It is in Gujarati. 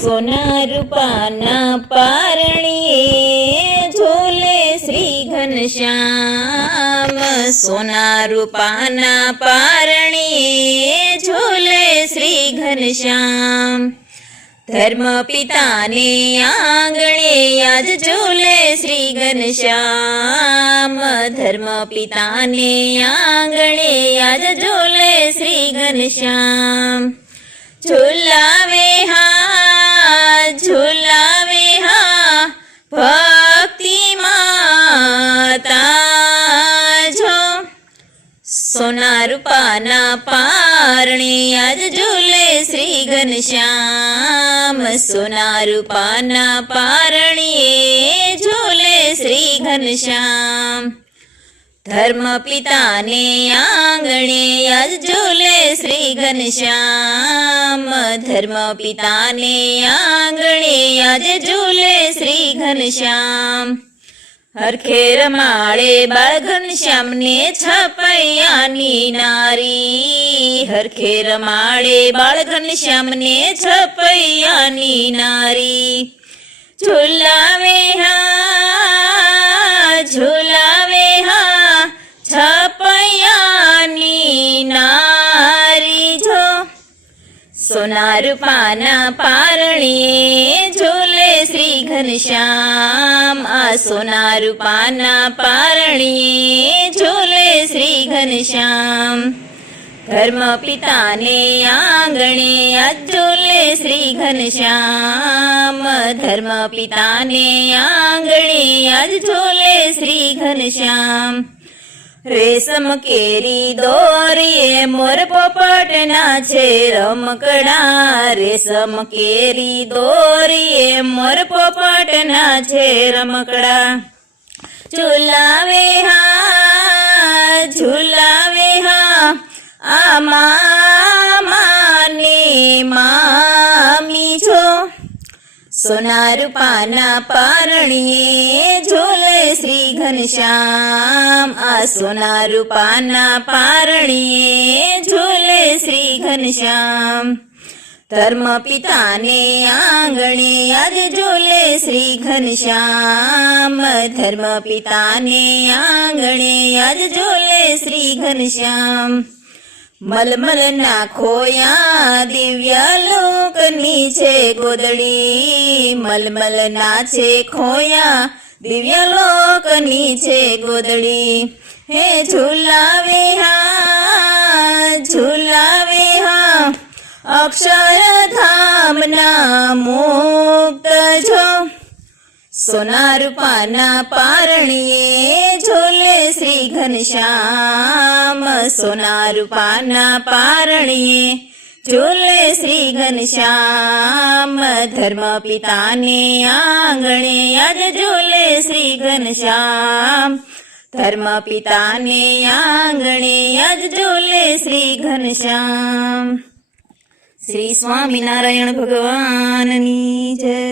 સોના રૂપાના પારણીએ ઝૂલે શ્રી ઘનશ્યામ। સોના રૂપાના પારણીએ ઝૂલે શ્રી ઘનશ્યામ। ધર્મ પિતાને આંગણે આજ ઝૂલે શ્રી ઘનશ્યામ। ધર્મ પિતાને આંગણે આજ ઝૂલે શ્રી ઘનશ્યામ। ઝુલાવે હા ભક્તિ માતા જો। સોના રૂપાના પારણે આજ ઝૂલે શ્રી ઘનશ્યામ। સોના રૂપાના પારણીએ ઝૂલે શ્રી ઘનશ્યામ। ધર્મ પિતાને આંગણે આજ ઝૂલે શ્રી ઘનશ્યામ। ધર્મ પિતાને આંગણે આજ ઝૂલે શ્રી ઘનશ્યામ। હરખે રમાડે બાળ ઘનશ્યામને છપૈયાની નારી। હરખે રમાડે બાળ ઘનશ્યામને છપૈયાની નારી। ઝુલાવે હા છપૈયાની નારી જો। સોના રૂપાના પારણીએ ઝૂલે શ્રી ઘનશ્યામ। આ સોના રૂપાના પારણીએ ઝૂલે શ્રી ઘનશ્યામ। ધર્મ પિતાને આંગણે આજ ઝૂલે શ્રી ઘનશ્યામ। ધર્મ પિતાને આંગણે આજ ઝૂલે શ્રી ઘનશ્યામ। રેશમ કેરી દોરીએ મોર પોપટના છે રમકડા। રેશમ કેરી દોરીએ મોર પોપટના છે રમકડા। ઝુલાવે હા આ મામાને મામી છો। સોના રૂપાના પારણીએ ઝૂલે શ્રી ઘનશ્યામ। આ સોના રૂપાના પારણીએ ઝૂલે શ્રી ઘનશ્યામ। ધર્મ પિતાને આંગણે આજ ઝૂલે શ્રી ઘનશ્યામ। ધર્મ પિતાને આંગણે આજ ઝૂલે શ્રી ઘનશ્યામ। મલમલના ખોયા દિવ્ય લોકની છે ગોદડી। મલમલના છે ખોયા દિવ્ય લોકની છે ગોદડી। હે ઝુલાવે હા અક્ષરધામના મુક્ત જો। સોના રૂપાના પારણીએ ઝૂલે શ્રી ઘનશ્યામ। સોના રૂપાના પારણીએ ઝૂલે શ્રી ઘનશ્યામ। ધર્મ પિતાને આંગણે આજ ઝૂલે શ્રી ઘનશ્યામ। ધર્મ પિતાને આંગણે આજ ઝૂલે શ્રી ઘનશ્યામ। શ્રી સ્વામિનારાયણ ભગવાનની જય।